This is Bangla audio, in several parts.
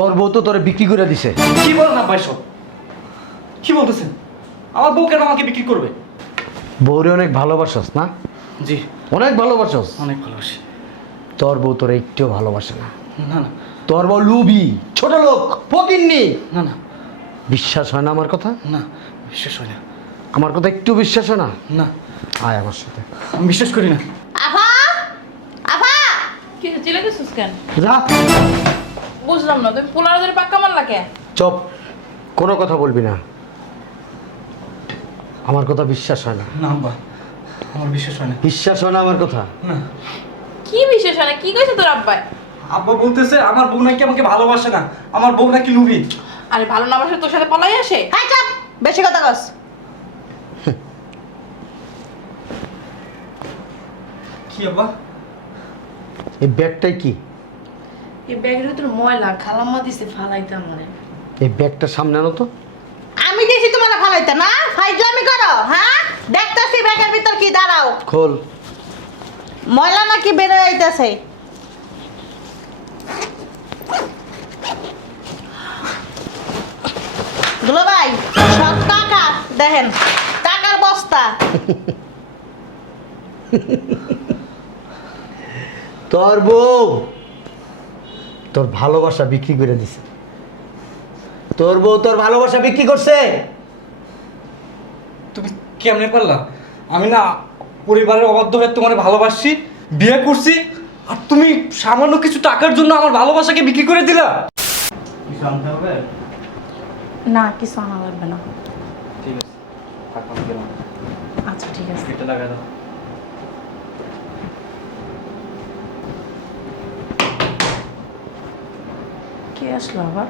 তোর বউ তো তোরে বিক্রি করে দিছে। কি বলেন আব্বা এসব? কি বলতেছেন? আমার বউ কেন আমাকে বিক্রি করবে? বউরে অনেক ভালোবাসস না? জি অনেক ভালোবাসস। অনেক ভালোবাসি। তোর বউ তোরে একটু ভালোবাসে না। না না তোর বউ লুবি, ছোট লোক, ফকিন্নি। না না বিশ্বাস হয় না আমার কথা? না বিশ্বাস হয় না। আমার কথা একটু বিশ্বাস হয় না? না আয় আমার সাথে। আমি বিশ্বাস করি না। আফা আফা কি চিলে গেছিস কেন? যা। বুঝলাম না, তুমি পোলারদের পাক্কা মারলা কে? চুপ, কোনো কথা বলবি না। আমার কথা বিশ্বাস হয় না? না আব্বা আমার বিশ্বাস হয় না। বিশ্বাস হয় না আমার কথা? না কি বিশেষ হয় না? কি কইছে তোর আব্বাই? আব্বা বলতেছে আমার বউ নাকি আমাকে ভালোবাসে না, আমার বউ নাকি লুবি। আরে ভালো না বাসে তোর সাথে পলাই আসে? হাই চাপ, বেশি কথা কস। কি আব্বা? এই ব্যাগটাই কি? এই ব্যাগের ভিতর ময়লা খালাম্মা দিছে ফালাইতে আমারে। এই ব্যাগটা সামনে আনো তো। আমি দিয়েছি তোমার ফালাইতে না, ফাইজলামি করো। হ্যাঁ দেখতেছি ব্যাগের ভিতর কি, দাঁড়াও। খোল। ময়লা নাকি বের হয়ে যাইতেছে। দুলো ভাই সব টাকা দেখেন, টাকার বস্তা। তোর বউ তোর ভালোবাসা বিক্রি করে দিছে। তোর বউ তোর ভালোবাসা বিক্রি করছে। তুমি কেমনে পারলা? আমি না পরিবারের অবাধ্য হয়ে তোমার ভালোবাসি, বিয়ে করছি, আর তুমি সামান্য কিছু টাকার জন্য আমার ভালোবাসাকে বিক্রি করে দিলা। কিছু আনতে হবে? না কিছু আনা লাগবে না। ঠিক আছে থাক, আমি গেলাম। আচ্ছা ঠিক আছে। এটা লাগা দাও। কে আসলো আবার?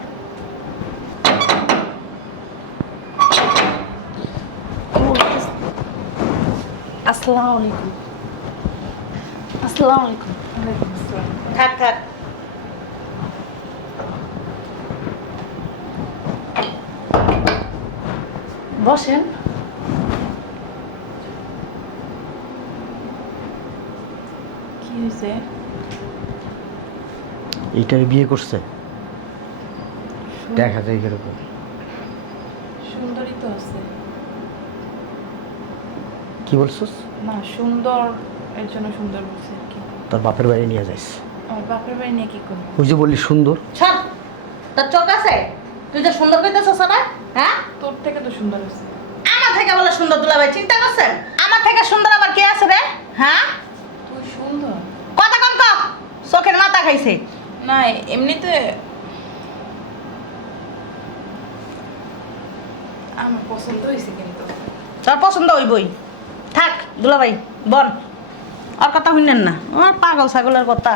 আসসালামু আলাইকুম। আসসালামু আলাইকুম। ওয়ালাইকুম আসসালাম। থাক থাক। বসেন। কি হয়েছে? এইটারে বিয়ে করছে, দেখা যায় কিরকম। সুন্দরই তো আছে। কি বলছিস? না সুন্দর, এর জন্য সুন্দর বলছে আর কি। তোর বাপের বাড়ি নিয়ে যাইস। আমার বাপের বাড়ি নিয়ে কি করবো? ওই যে বললি সুন্দর। সব তোর চোখ আছে, তুই তো সুন্দর কইতেছস না। হ্যাঁ তোর থেকে তো সুন্দর আছে। আমার থেকে বলে সুন্দর দুলা ভাই, চিন্তা করছেন? আমার থেকে সুন্দর আবার কে আছে রে? হ্যাঁ তুই সুন্দর? কথা কম কম, চোখের মাথা খাইছে। না এমনিতে আমার পছন্দ হয়েছে কিন্তু। তোর পছন্দ হইবই। থাক দুলা ভাই বন, আর কথা শুনেন না, আমার পাগল ছাগলের কথা।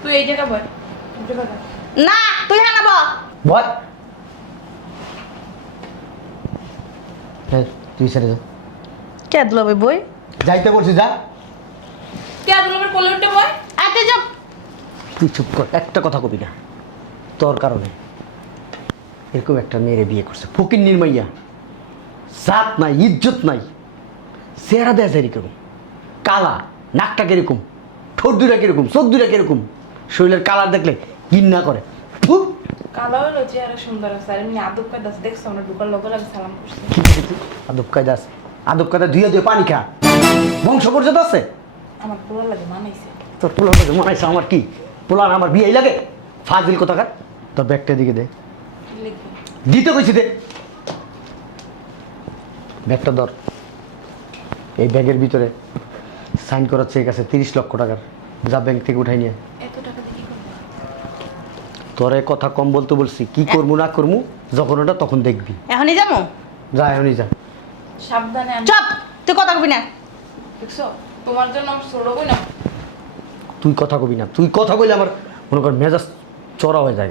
তুই এই জায়গা বল, এই জায়গা বল। না তুই হানাব। বল। তুই সেরে যা। কে দুলা ভাই বই? যাইতে বলছি যা। তুই আদুলের কোলে উঠে বল। আতে যাব। তুই চুপ কর, একটা কথা কবি না। তোর কারণে এরকম একটা মেয়েরে বিয়ে করছে, ফকির নির্মাইয়া, জাত নাই, ইজ্জত নাই, চেহারা দেয়া যায় এরকম, কালা, নাকটা কিরকম, ঠোঁট দুটা কিরকম, চোখ দুটা কিরকম, শরীরের কালার দেখলে ঘৃণা করে। ফু! কালো হলো চেহারা সুন্দর আছে, আর এমনি আদব কায়দা আছে, দেখছো আমরা ঢুকার লগে লগে সালাম করছি। কি করছিস? আদব কায়দা আছে? আদব কায়দা ধুয়ে ধুয়ে পানি খা, বংশ পর্যন্ত আছে। আমার পুরো লাগে মানাইছে। তোর পোলার কাছে মনে হয়েছে আমার কি পোলার আমার বিয়েই লাগে? ফাজিল কোথাকার। তোর ব্যাগটা দিকে দে। কি লিখবি? দিতে কইছি দে। ব্যাগটা ধর। এই ব্যাগের ভিতরে সাইন করা চেক আছে 30 লক্ষ টাকার, যা ব্যাংক থেকে উঠাই নিয়ে। এত টাকা দিয়ে কি করবো? তোরে কথা কম বলতে বলছি, কি করবো না করবো যখন ওটা তখন দেখবি। এখনই যাবো। যা এখনই যা। সাবধানে আন। চুপ, তুই কথা কবি না। দেখছো তোমার জন্য আমার ছোট বই না। তুই কথা কবি না, তুই কথা কইলে আমার মনে কর মেজাজ চড়া হয়ে যায়।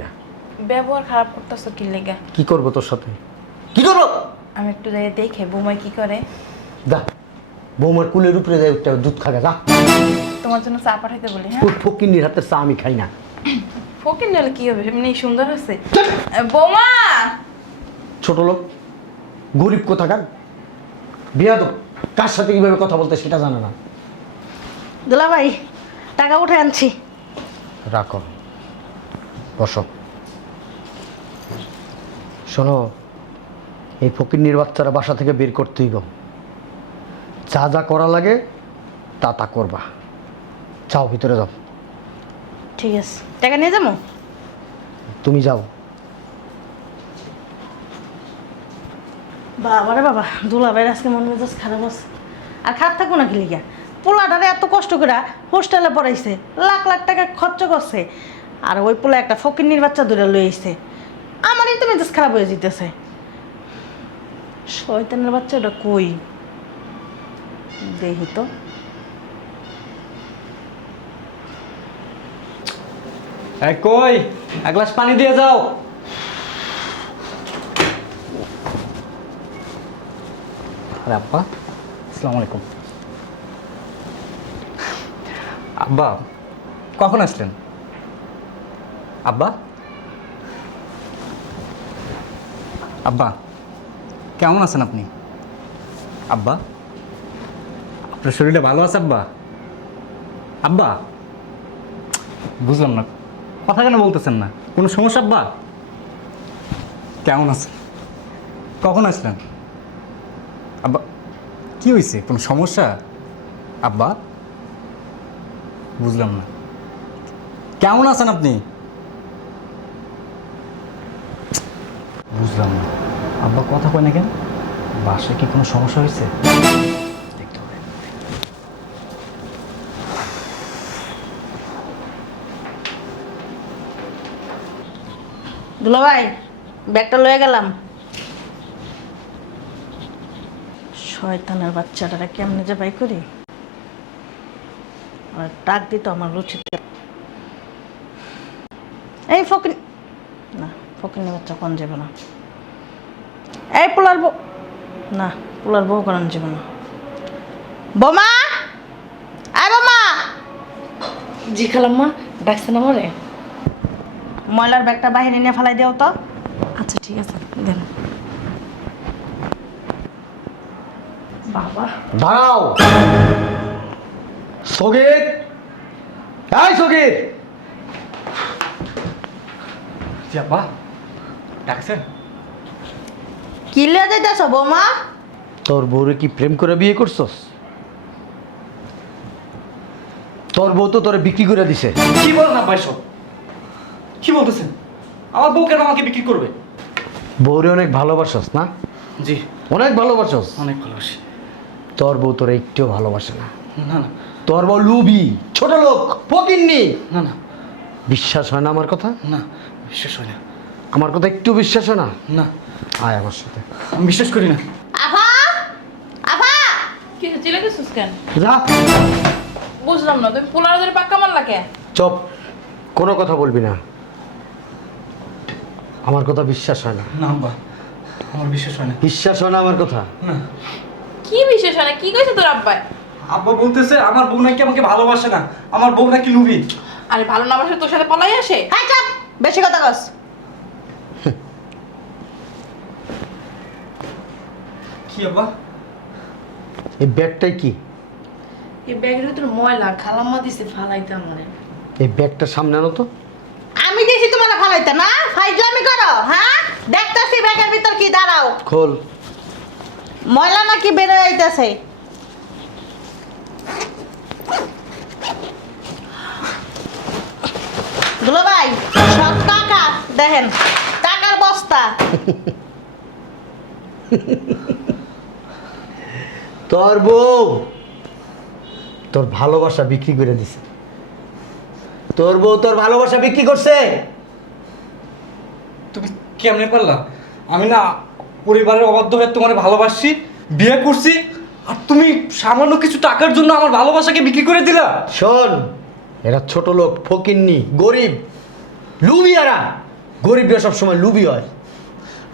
ব্যবহার খারাপ করতেছো কি লেগা? কি করবো তোর সাথে? কি করবো? আমি একটু যাই দেখে বৌমাই কি করে। যা, বৌমার কুলের উপরে যাই উঠতে দুধ খাগা যা। তোমার জন্য চা পাঠাইতে বলি। হ্যাঁ ওই ফকিন্নির হাতের চা আমি খাই না। ফকির নিলে কি হবে, এমনি সুন্দর আছে। বৌমা ছোট লোক, গরিব কোথাকার, বিয়াদব, কার সাথে কিভাবে কথা বলতে সেটা জানে না। দুলা ভাই টাকা উঠে আনছি। রাখো, বসো। শোনো, এই ফকিন্নির বাচ্চারা বাসা থেকে বের করতেই গো, যা যা করা লাগে তা তা করবা। যাও ভিতরে যাও। ঠিক আছে, টাকা নিয়ে যাবো। তুমি যাও। বাবারে বাবা, দুলাভাইয়ের আজকে মন মেজাজ খারাপ আছে। আর খারাপ থাকবো না কি লিগা? পোলাটারে এত কষ্ট করে হোস্টেলে পড়াইছে, লাখ লাখ টাকা খরচ করছে, আর ওই পোলা একটা ফকিন্নির বাচ্চা ধরে লয়ে আইছে। আমারই তো মেজাজ খারাপ হয়ে যেতেছে। শয়তানের বাচ্চা ওটা কই দেখি তো। এই কই, এক গ্লাস পানি দিয়ে যাও। আরে আব্বা, আসসালামু আলাইকুম। আব্বা কখন আসলেন? আব্বা, আব্বা কেমন আছেন আপনি? আব্বা, আপনার শরীরটা ভালো আছে আব্বা? আব্বা, বুঝলাম না, কথা কেন বলতেছেন না? কোনো সমস্যা আব্বা? কেমন আছেন? কখন আসলেন? আব্বা কি হয়েছে? কোনো সমস্যা আব্বা? বুঝলাম না, কেমন আছেন আপনি? বুঝলাম না আব্বা, কথা কয় না কেন? বাসায় কি কোনো সমস্যা হয়েছে? দেখতে হবে। দুলাভাই, ব্যাগটা লয়ে গেলাম। শয়তানের বাচ্চাটারে কেমনে যে বাই করি, আর ডাক দিত আমার রুচি। এই ফকির না, ফকির বাচ্চা কোন যাবে না। এই পোলার বউ না, পোলার বউ করান যাবে না। বোমা, আয় বোমা। জি খালাম্মা, ডাকছেন আমারে? ময়লার ব্যাগটা বাইরে নিয়ে ফেলাই দেও তো। আচ্ছা ঠিক আছে, দেন। বাবা, দাঁড়াও সগীর, এই সগীর। জি আব্বা, ডাকছেন? কি লিয়ে যাইতেছ বৌমা? তোর বউরে কি প্রেম করে বিয়ে করছস? তোর বউ তো তোরে বিক্রি করে দিছে। কি বলেন আব্বা এসব? কি বলতেছেন? আমার বউ কেন আমাকে বিক্রি করবে? বউরে অনেক ভালোবাসস না? জি, অনেক ভালোবাসস। অনেক ভালোবাসি। তোর বউ তোরে একটু ভালোবাসে না। না না তোর বউ লুবি, ছোট লোক, ফকিন্নি। না না বিশ্বাস হয় না আমার কথা? না, বিশ্বাস হয় না। আমার কথা একটু বিশ্বাস হয় না? না, আয় আমার সাথে। আমি বিশ্বাস করি না। আফা, আফা, কি চিলে গেছিস কেন? যা। বুঝলাম না, তুমি পোলারদের পাক্কা মারলা কে? চুপ, কোনো কথা বলবি না। আমার কথা বিশ্বাস হয় না? না আব্বা, আমার বিশ্বাস হয় না। বিশ্বাস হয় না আমার কথা? না, কি বিশেষ হয় না? কি কইছে তোর আব্বাই? আব্বা বলতেছে আমার বউ নাকি আমাকে ভালোবাসে না, আমার বউ নাকি লুবি। আরে ভালো না বাসে তোর সাথে পলাই আসে? এই চাপ, বেশি কথা কস। কি আব্বা? এই ব্যাগটাই কি? এই ব্যাগের ভিতর ময়লা, খালাম্মা দিছে ফালাইতে আমারে। এই ব্যাগটা সামনে আনো তো। আমি দিয়েছি তোমার ফালাইতে না? ফাইজলামি করো, হ্যাঁ? দেখতেছি ব্যাগের ভিতর কি, দাঁড়াও। খোল। ময়লা নাকি বেরো যাইতেছে? দুলো ভাই, সব টাকা দেখেন, টাকার বস্তা। তোর বউ তোর ভালোবাসা বিক্রি করে দিছে। তোর বউ তোর ভালোবাসা বিক্রি করছে। তুমি কেমনে পারলা? আমি না পরিবারের অবাধ্য হয়ে তোমার ভালোবাসি, বিয়ে করছি, আর তুমি সামান্য কিছু টাকার জন্য আমার ভালোবাসাকে বিক্রি করে দিলা। শোন, এরা ছোট লোক, ফকিন্নি, গরিব, লুবিয়ারা। গরিবরা সবসময় লুবি হয়।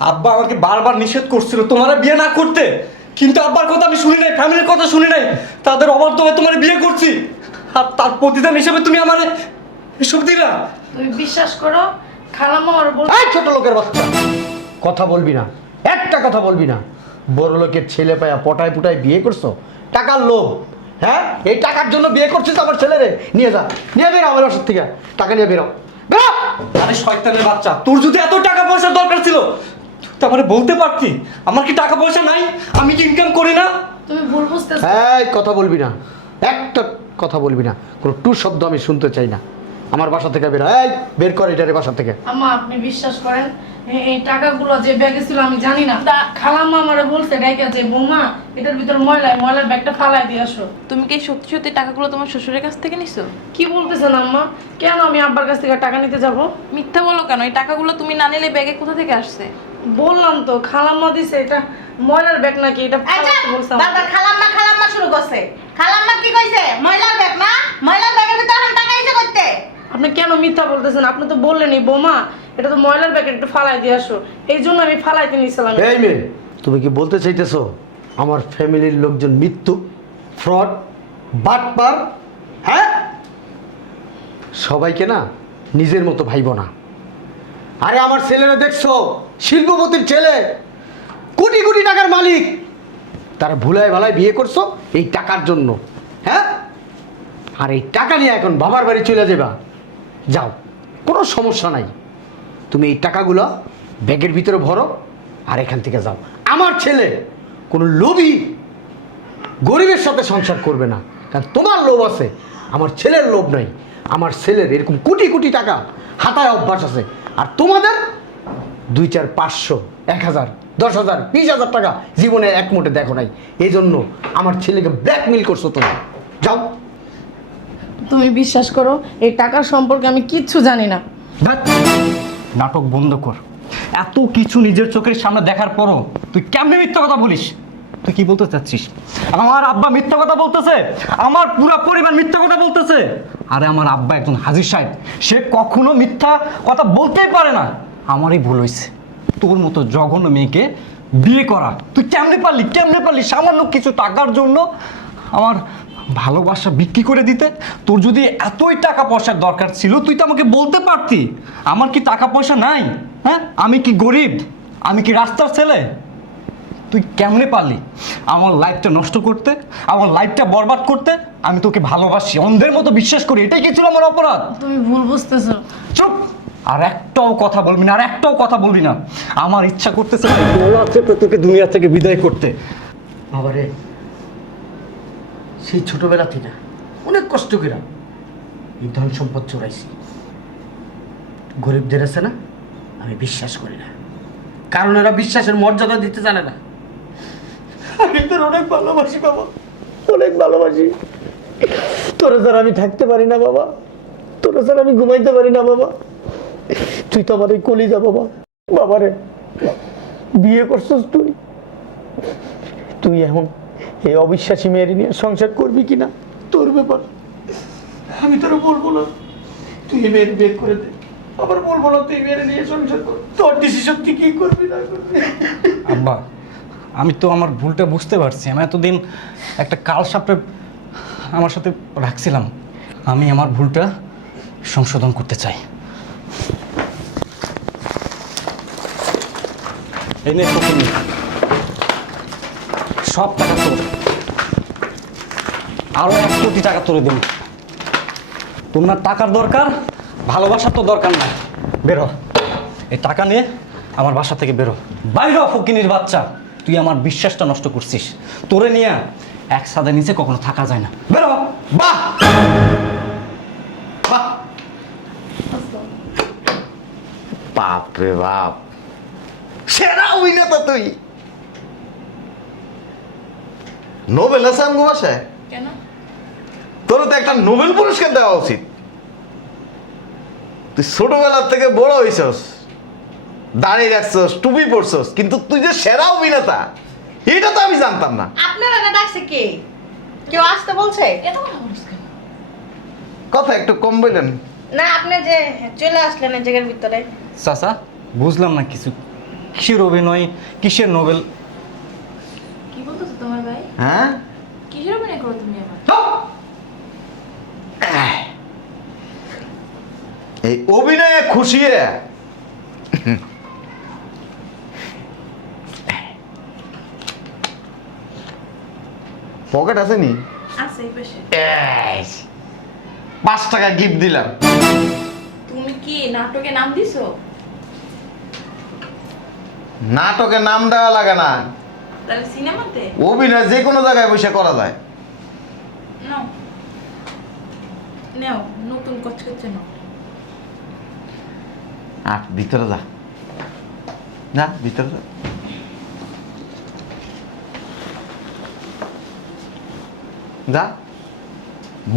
আব্বা আমাকে বারবার নিষেধ করছিল তোমার বিয়ে না করতে, কিন্তু আব্বার কথা আমি শুনি নাই, ফ্যামিলির কথা শুনি নাই, তাদের অবাধ্য হয়ে তোমার বিয়ে করছি, আর তার প্রতিদান হিসেবে তুমি আমার এসব দিলা। তুমি বিশ্বাস করো, খালাম্মা আর বল। এই ছোট লোকের বাচ্চা, কথা বলবি না, একটা কথা বলবি না। বড় লোকের ছেলে পায়া পটায় পুটায় বিয়ে করছো, টাকার লোভ। হ্যাঁ, এই টাকার জন্য বিয়ে করছিস আমার ছেলেরে। নিয়ে যা, নিয়ে বেরো আমার বাসার থেকে, টাকা নিয়ে বেরো, বেরো। আরে শয়তানের বাচ্চা, তোর যদি এত টাকা পয়সার দরকার ছিল তো আমারে বলতে পারতি আমার কি টাকা পয়সা নাই, আমি কি ইনকাম করি না? তুমি ভুল বুঝতেছো। এই কথা বলবি না, একটা কথা বলবি না, কোনো টু শব্দ আমি শুনতে চাই না। আমার বাসা থেকে বের হ। এই বের কর এটারে বাসা থেকে। আম্মা আপনি বিশ্বাস করেন এই টাকাগুলো যে ব্যাগে ছিল আমি জানি না, খালাম্মা আমারে বলছে রেখে যে বৌমা এটার ভিতর ময়লার ব্যাগটা ফালাই দিয়ে আসো। তুমি কি সত্যি সত্যি টাকাগুলো তোমার শ্বশুরের কাছ থেকে নিছো? কি বলতেছেন আম্মা? কেন আমি আব্বার কাছ থেকে টাকা নিতে যাব? মিথ্যা বলো কেন? এই টাকাগুলো তুমি না নিলে ব্যাগে কোথা থেকে আসছে? বললাম তো খালাম্মা দিছে, এটা ময়লার ব্যাগ নাকি, এটা ফালাইতে বলছে আমাকে। বারবার খালাম্মা শুরু করছে। খালাম্মা কি কইছে? ময়লার ব্যাগ না? ময়লার ব্যাগের ভিতর এখন টাকা ইসে করতে। আপনি কেন মিথ্যা বলতেছেন? আপনি তো বললেনই বৌমা এটা তো ময়লার ব্যাগ, একটু ফালাই দিয়ে আসো, এই জন্য আমি ফালাইতে নিয়েছিলাম। এই মেয়ে, তুমি কি বলতে চাইতেছো আমার ফ্যামিলির লোকজন মৃত্যু, ফ্রড, বাটপার? হ্যাঁ, সবাইকে না নিজের মতো ভাইব না। আরে আমার ছেলেরা দেখছো, শিল্পপতির ছেলে, কোটি কোটি টাকার মালিক, তারা ভুলায় ভালায় বিয়ে করছো এই টাকার জন্য। হ্যাঁ, আর এই টাকা নিয়ে এখন বাবার বাড়ি চলে যাবা, যাও, কোনো সমস্যা নাই। তুমি এই টাকাগুলো ব্যাগের ভিতরে ভরো আর এখান থেকে যাও। আমার ছেলে কোনো লোভী গরিবের সাথে সংসার করবে না, কারণ তোমার লোভ আছে, আমার ছেলের লোভ নাই। আমার ছেলের এরকম কোটি কোটি টাকা হাতায় অভ্যাস আছে, আর তোমাদের 2, 4, 500, 1000, 10,000, 20,000 টাকা জীবনে এক মুঠে দেখো নাই। এই জন্য আমার ছেলেকে ব্ল্যাকমেল করছো তুমি। যাও। তুমি বিশ্বাস করো এই টাকার সম্পর্কে আমি কিচ্ছু জানি না। ধ্যাৎ, নাটক বন্ধ কর। এত কিছু নিজের চোখের সামনে দেখার পরও তুই কেমনে মিথ্যা কথা বলিস? তুই কি বলতে চাচ্ছিস? আমার আব্বা মিথ্যা কথা বলতেছে, আমার পুরো পরিবার মিথ্যা কথা বলতেছে। আরে আমার আব্বা একজন হাজির সাহেব, সে কখনো মিথ্যা কথা বলতেই পারে না। আমারই ভুল হয়েছে তোর মতো জঘন্য মেয়েকে বিয়ে করা। তুই কেমনে পারলি সামান্য কিছু টাকার জন্য আমার ভালোবাসা বিক্রি করে দিতে? তোর যদি এতই টাকা পয়সার দরকার ছিল তুই তো আমাকে বলতে পারতি। আমার কি টাকা পয়সা নাই? হ্যাঁ, আমি কি গরিব? আমি কি রাস্তার ছেলে? তুই কেমনে পারলি আমার লাইফটা নষ্ট করতে, আমার লাইফটা বরবাদ করতে? আমি তোকে ভালোবাসি, অন্ধের মতো বিশ্বাস করি, এটাই কি ছিল আমার অপরাধ? তুমি ভুল বুঝতেছো। চুপ! আর একটাও কথা বলবি না, আর একটাও কথা বলবি না। আমার ইচ্ছা করতেছে তোকে দুনিয়া থেকে বিদায় করতে। বাবারে, সেই ছোটবেলা থেকে অনেক কষ্ট করে এই ধন সম্পদ চড়াইছি। গরিবদের আছে না, আমি বিশ্বাস করি না, কারণ এরা বিশ্বাসের মর্যাদা দিতে জানে না। আমি তোর অনেক ভালোবাসি বাবা, অনেক ভালোবাসি। তোরা স্যার আমি থাকতে পারি না বাবা, তোরা স্যার আমি ঘুমাইতে পারি না বাবা। তুই তো আমার এই কলিজা বাবা। বাবারে, বিয়ে করছিস তুই, তুই এখন এই অবিশ্বাসী মেয়ের নিয়ে সংসার করবি কিনা তোর ব্যাপার। আমি তোর বলবো না তুই এই মেয়ের বিয়ে করে দে, আবার বলবো না তুই মেয়ের নিয়ে সংসার কর। তোর ডিসিশন তুই কি করবি না করবি। আব্বা, আমি তো আমার ভুলটা বুঝতে পারছি। আমি এতদিন একটা কাল সাপে আমার সাথে রাখছিলাম। আমি আমার ভুলটা সংশোধন করতে চাই। এই নে ফকিনি, সব টাকা তোর, আরো 1 কোটি টাকা তোরে দেব। তোর না টাকার দরকার, ভালোবাসার তো দরকার নাই। বেরো, এই টাকা নিয়ে আমার বাসা থেকে বেরো। বাইরে ফকিনির বাচ্চা, তুই আমার বিশ্বাসটা নষ্ট করছিস। তোরে নিয়ে এক ছাদের নিচে কখনো থাকা যায় না। বেরো। বাহ বাহ, বাপ রে বাপ, সেরা অভিনেতা তুই। নোবেল আছে আমগো বাসায়? কেন? তোর তো একটা নোবেল পুরস্কার দেওয়া উচিত। তুই ছোটবেলার থেকে বড় হইছস, দাঁড়িয়ে রাখছস, টুপি পরছস, কিন্তু তুই যে সেরা অভিনেতা এটা তো আমি জানতাম না। আপনারা না ডাকছে কে? কেউ আসতে বলছে? এত কথা বলিস কেন? কথা একটু কম বললেন। না আপনি যে চলে আসলেন এই জায়গার ভিতরে। চাচা, বুঝলাম না কিছু। কিসের অভিনয়, কিসের নোবেল? কি বলতেছো তোমার ভাই? হ্যাঁ, কিসের অভিনয় করো তুমি আমার? এই অভিনয়ে খুশি পকেট আছে নি? আছে এই পাশে। 5 টাকা গিফট দিলাম। তুমি কি নাটকে নাম দিছো? নাটকের নাম দেওয়া লাগে না, তাহলে সিনেমাতে অভিনয় যে কোনো জায়গায় বসে করা যায়। নাও নাও নতুন কচকচে নাও। আট ভিতরে যা, না ভিতরে যা। যা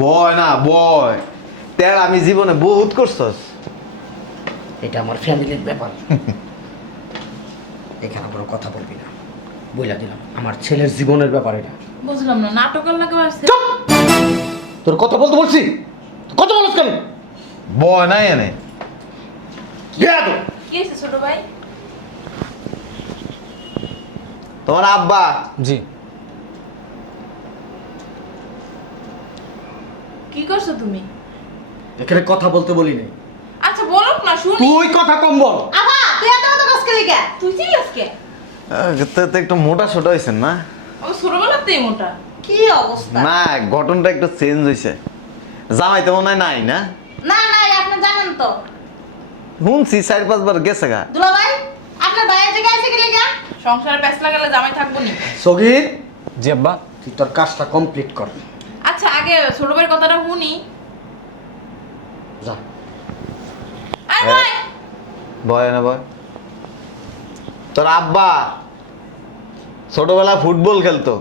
বয় না বয়, তেল আমি জীবনে বহুত করছস। এটা আমার ফ্যামিলির ব্যাপার। এখানে কোনো কথা বলবি না, বইলা দিলাম। আমার ছেলের জীবনের ব্যাপার এটা। বুঝলাম না, নাটকের লাগে আসছে। চুপ! তোর কথা বলতে বলছি, কথা বলছ কেন? বয় নাই এনে। বেয়াদব! কি হয়েছে ছোট ভাই? তোমার আব্বা জি। কি করছো তুমি? এখানে কথা বলতে বলি নাই। আচ্ছা বলো না, শুনি। তুই কথা কম বল। আহা তুই এত কথা কষ্ট লিখা তুই চিল্লাস কে? তো একটু মোটা সোটা হয়েছেন না? আমি ছোটবেলাতেই মোটা। কি অবস্থা? না, গঠনটা একটু চেঞ্জ হয়েছে। জামাই তো মনে হয় নাই না? না না আপনি জানেন তো শুনছি 4-5 বার গেছে গা। দুলা ভাই আপনার ভাইয়ের জায়গায় আছে কি লিখা? সংসারে প্যাঁচ লাগালে জামাই থাকবো নি। সগীর, জি আব্বা। তুই তোর কাজটা কমপ্লিট কর। আচ্ছা আগে ছোট ভাইয়ের কথাটা শুনি। যা। আরে ভাই বয় না বয়। তোর আব্বা ছোটবেলা ফুটবল খেলতো,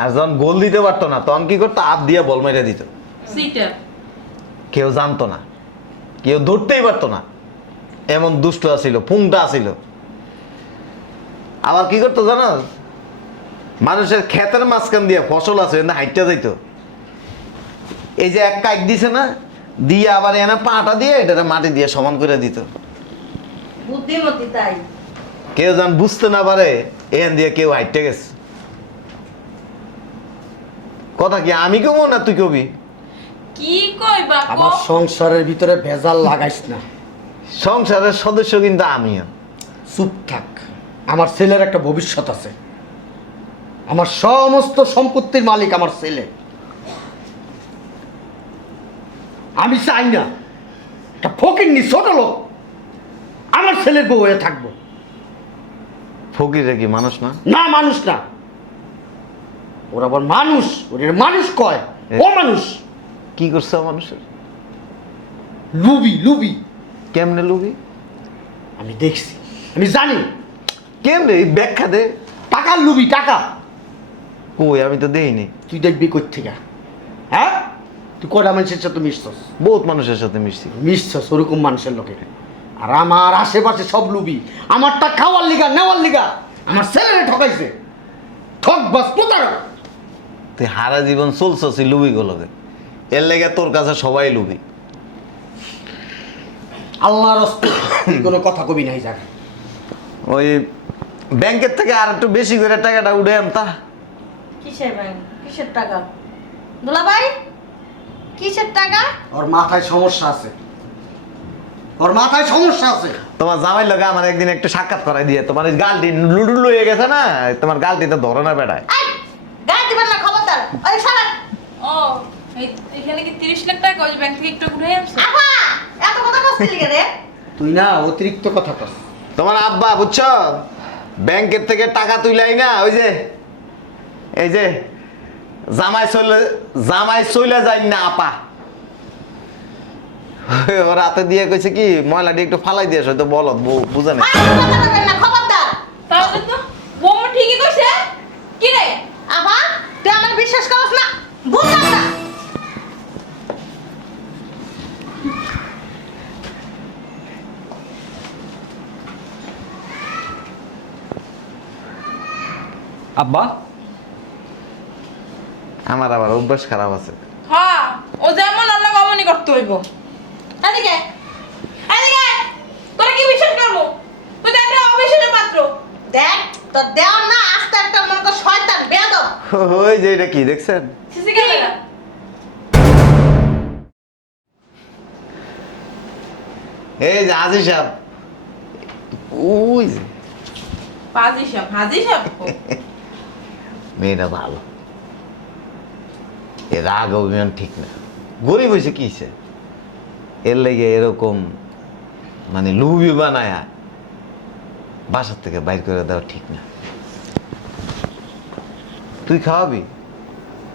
আর যখন গোল দিতে পারতো না তখন কি করতো? আপ দিয়ে বল মেরে দিত। সিটার কেউ জানতো না, কেউ ধরতেই পারতো না, এমন দুষ্ট আছিল, পুংটা আছিল। আবার কি করতো জানো? মানুষের ক্ষেতের মাঝখান দিয়ে ফসল আছে না, হাইটটা যাইতো, এই যে এক কাইক দিছে না, দিয়ে আবার এনে পাটা দিয়ে এটা মাটি দিয়ে সমান করে দিত। বুদ্ধিমতী তাই। কেউ যেন বুঝতে না পারে এখান দিয়ে কেউ হাইটে গেছে। কথা কি আমি কমো না তুই কবি? কি কইবা কো? আমার সংসারের ভিতরে ভেজাল লাগাইস না। সংসারের সদস্য কিন্তু আমিও। চুপ থাক। আমার ছেলের একটা ভবিষ্যৎ আছে। আমার সমস্ত সম্পত্তির মালিক আমার ছেলে। আমি চাই না একটা ফকিন্নি ছোট লোক আমার ছেলের বউ হয়ে থাকবো। ফকিরে কি মানুষ না? না, মানুষ না। ওর আবার মানুষ, ওর মানুষ কয়, ও মানুষ। কি করছে মানুষের? লুবি লুবি। কেমনে লুবি? আমি দেখছি, আমি জানি। কেমনে ব্যাখ্যা দে। টাকার লুবি, টাকা। কই আমি তো দেইনি। তুই দেখবি কই থেকে? হ্যাঁ, তুই কয়টা মানুষের সাথে মিশছস? বহুত মানুষের সাথে মিশছি। মিশছস ওরকম মানুষের লোকে। আর আমার আশেপাশে সব লুবি। আমারটা খাওয়ার লিগা, নেওয়ার লিগা আমার ছেলেরে ঠকাইছে। ঠকবাজ, প্রতারক। তুই হারা জীবন চলছস লুবি গুলোকে, এর লেগে তোর কাছে সবাই লুবি। আল্লাহর রাস্তে তুই কোনো কথা কবি নাই জায়গা। ওই ব্যাংকের থেকে আর একটু বেশি করে টাকাটা উঠে আনতা। কিসের ব্যাংক? কিসের টাকা? দুলা ভাই কিসের টাকা? ওর মাথায় সমস্যা আছে, ওর মাথায় সমস্যা আছে। তোমার জামাই লগে আমার একদিন একটু সাক্ষাৎ করাই দিয়ে, তোমার এই গালটি লুডুল হয়ে গেছে না, তোমার গালটিতে ধরো না বেড়ায়। এই গায়ে দিবেন না, খবরদার। ওই সরান। ও এখানে কি 30 লাখ টাকা ওই ব্যাংক থেকে একটু ঘুরে আনছো? আহা এত কথা কষ্ট লিখে রে। তুই না অতিরিক্ত কথা কস। তোমার আব্বা বুঝছো, ব্যাংকের থেকে টাকা তুইলাই না, ওই যে এই যে জামাই চলে যাই না আপা, ওর হাতে দিয়ে কইছে কি ময়লাটি একটু ফালাই দিয়েছ, হয়তো বলো বুঝে না। কথা বলবেন না, খবরদার। তাহলে তো বৌমা ঠিকই কইছে। কি রে? আহা তুই আমার বিশ্বাস করছ না? বুঝলাম না। আব্বা আমার আবার অভ্যাস খারাপ আছে। হ্যাঁ ও যেমন আমরা গমনই করতে হইব। এদিকে এদিকে তোরা কি বিশ্বাস করবো? তুই তো একটা অবিশ্বাসের পাত্র। দেখ তোর দেওয়ার না আস্তে একটা মনে কর শয়তান বেয়াদব। ওই যে এটা কি দেখছেন? CC camera. এই যে আজি সাহেব, ওই যে হাজি সাহেব মেয়েটা ভালো, এর রাগ অভিমান ঠিক না, গরিব হয়েছে কি হইছে? এর লেগে এরকম মানে লুবি বানায়া বাসার থেকে বাইর করে দেওয়া ঠিক না। তুই খাওয়াবি,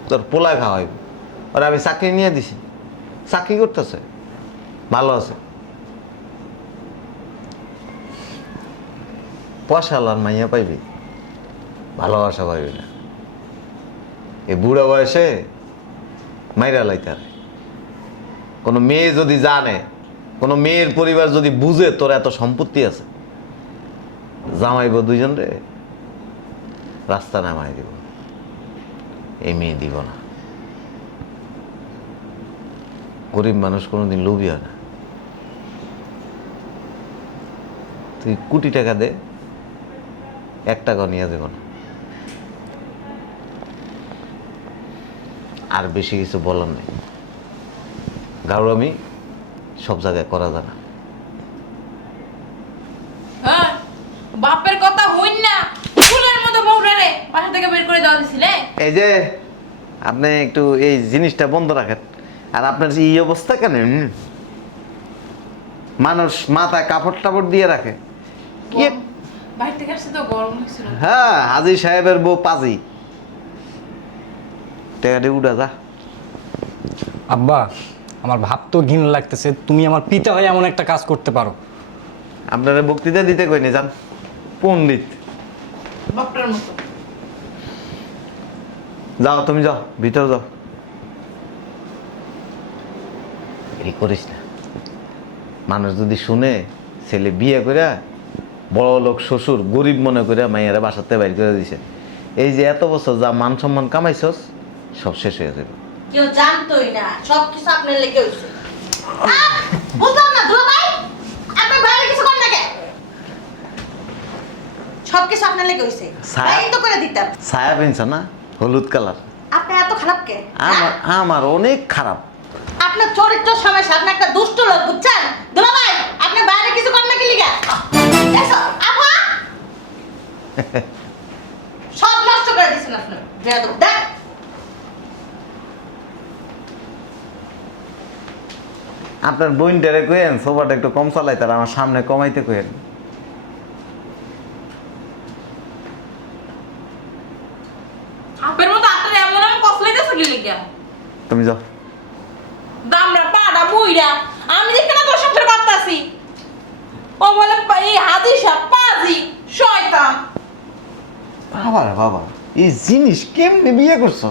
তোর পোলা খাওয়াইবি। আর আমি চাকরি নিয়ে দিছি, চাকরি করতেছে, ভালো আছে। পয়সাওয়ালার মাইয়া পাইবি, ভালোবাসা পাইবি না। এই বুড়া বয়সে মাইরা লাইতার। কোনো মেয়ে যদি জানে, কোনো মেয়ের পরিবার যদি বুঝে তোর এত সম্পত্তি আছে, জামাইব দুইজন রে, রাস্তা নামাই দিব। এই মেয়ে দিব না। গরিব মানুষ কোনোদিন লোভী হয় না। তুই কোটি টাকা দে, 1 টাকাও নিয়ে দেব না। আর বেশি কিছু বলার নেই। গাউরামি সব জায়গায় করা যায় না। হ্যাঁ, বাপের কথা হইন না, ফুলের মতো বউরে রে বাসা থেকে বের করে দেওয়া দিছিলে। এই যে আপনি একটু এই জিনিসটা বন্ধ রাখেন। আর আপনার যে এই অবস্থা কেন? মানুষ মাথায় কাপড় টাপড় দিয়ে রাখে। কি? বাইরে থেকে আসছে তো গরম হয়েছিল। হ্যাঁ, হাজি সাহেবের বউ পাজি। টাকাটি উঠা যা। আব্বা, আমার ভাবতেও ঘৃণা লাগতেছে, তুমি আমার পিতা হয়ে এমন একটা কাজ করতে পারো। আপনারা বক্তৃতা দিতে কইনি, যান। পণ্ডিত, বাপটার মতো। যাও, তুমি যাও, ভিতর যাও। এই করিস না। মানুষ যদি শুনে ছেলে বিয়ে করে বড় লোক শ্বশুর গরিব মনে করে মাইয়ারা বাসাতে বাইর করে দিছে, এই যে এত বছর যা মান সম্মান কামাইছস সব শেষ হয়ে যাবে। কেউ জানতোই না, সব কিছু আপনার লেগে হয়েছে। বুঝলাম না দুলা ভাই, আপনার বাইরে কিছু করেন না কেন? সব কিছু আপনার লেগে হয়েছে, তাই তো করে দিতাম। ছায়া পেনছ না, হলুদ কালার। আপনি এত খারাপ কে? আমার অনেক খারাপ। আপনার চরিত্র সমস্যা, আপনি একটা দুষ্ট লোক, বুঝছেন? দুলা ভাই, আপনি বাইরে কিছু করেন না কি লিগা? এসো, আপা। সব নষ্ট করে দিয়েছেন আপনি, বেয়াদব। দেখ, আপনার বোনটারে কইেন সোফাটা একটু কম চালাই, তার আমার সামনে কমাইতে কইেন। আপের মতো আটটা এমন আমি কসলাইতেছে কি লিগা? তুমি যাও। দামরা পাড়া বুইরা আমি দেখে না তোর সাথে বার্তাছি। ও বলে এই হাদিসা পাজি শয়তান। বাবা রে বাবা, এই জিনিস কেমনে বিয়ে করছ?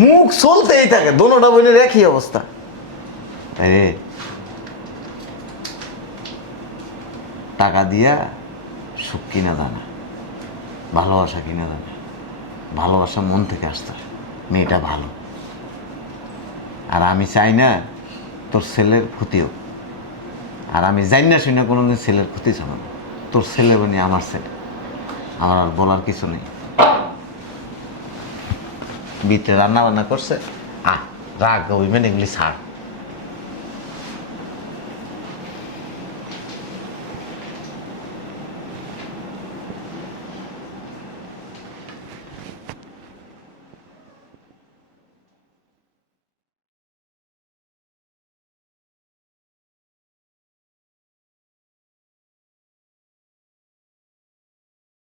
মুখ চলতেই থাকে, দোনোটা বোনের একই অবস্থা। আরে টাকা দিয়া সুখ কিনা জানা, ভালোবাসা কিনা জানা। ভালোবাসা মন থেকে আসতে হয়। মেয়েটা ভালো। আর আমি চাই না তোর ছেলের ক্ষতি হোক। আর আমি জানি না শুনে কোনোদিন ছেলের ক্ষতি চাবো না। তোর ছেলে বনি আমার ছেলে, আমার আর বলার কিছু নেই। ভিতরে রান্না বান্না করছে, রাগ অভিমান এগুলি ছাড়।